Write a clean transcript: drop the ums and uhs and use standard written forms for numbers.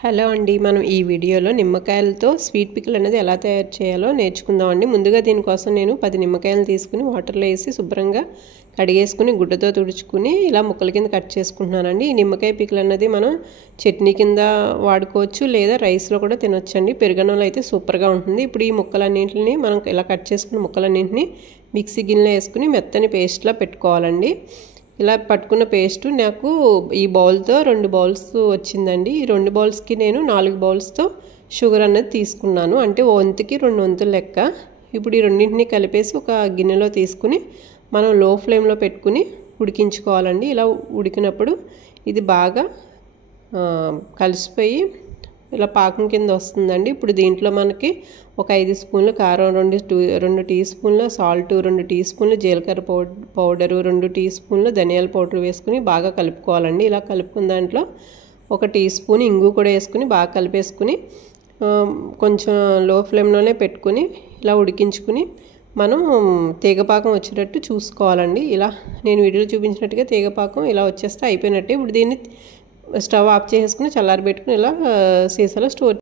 Hello అండి, మనం ఈ వీడియోలో నిమ్మకాయలతో స్వీట్ పికిల్ అనేది ఎలా తయారు చేయాలో నేర్చుకుందామండి. ముందుగా దీనికోసం నేను 10 నిమ్మకాయలు తీసుకుని వాటర్లో వేసి శుభ్రంగా కడిగేసుకుని గుడ్డతో తుడుచుకుని ఇలా ముక్కల కింద కట్ చేసుకుంటున్నానండి. ఈ నిమ్మకాయ పికిల్ అనేది మనం చట్నీ కింద వాడుకోవచ్చు, లేదా రైస్లో కూడా తినొచ్చండి. పెరుగన్నంలో అయితే సూపర్గా ఉంటుంది. ఇప్పుడు ఈ ముక్కలన్నింటిని మనం ఇలా కట్ చేసుకున్న ముక్కలన్నింటినీ మిక్సీ గిన్నెలో వేసుకుని మెత్తని పేస్ట్లా పెట్టుకోవాలండి. ఇలా పట్టుకున్న పేస్టు నాకు ఈ బౌల్తో 2 బౌల్స్ వచ్చిందండి. ఈ 2 బౌల్స్కి నేను 4 బౌల్స్తో షుగర్ అనేది తీసుకున్నాను, అంటే వంతుకి 2 వంతులు లెక్క. ఇప్పుడు ఈ రెండింటిని కలిపేసి ఒక గిన్నెలో తీసుకుని మనం లో ఫ్లేమ్లో పెట్టుకుని ఉడికించుకోవాలండి. ఇలా ఉడికినప్పుడు ఇది బాగా కలిసిపోయి ఇలా పాకం కింద వస్తుందండి. ఇప్పుడు దీంట్లో మనకి ఒక 5 స్పూన్లు కారం, 2 టీ స్పూన్ల సాల్ట్, 2 టీ స్పూన్లు జీలకర్ర పౌడరు, 2 టీ స్పూన్లు ధనియాల పౌడర్ వేసుకుని బాగా కలుపుకోవాలండి. ఇలా కలుపుకున్న దాంట్లో 1 టీ స్పూన్ ఇంగు కూడా వేసుకుని బాగా కలిపేసుకుని కొంచెం లో ఫ్లేమ్లోనే పెట్టుకుని ఇలా ఉడికించుకుని మనం తీగపాకం వచ్చేటట్టు చూసుకోవాలండి. ఇలా నేను వీడియోలో చూపించినట్టుగా తీగపాకం ఇలా వచ్చేస్తే అయిపోయినట్టే. ఇప్పుడు దీన్ని స్టవ్ ఆఫ్ చేసుకుని చల్లారబెట్టుకుని ఇలా సీసాలో స్టోర్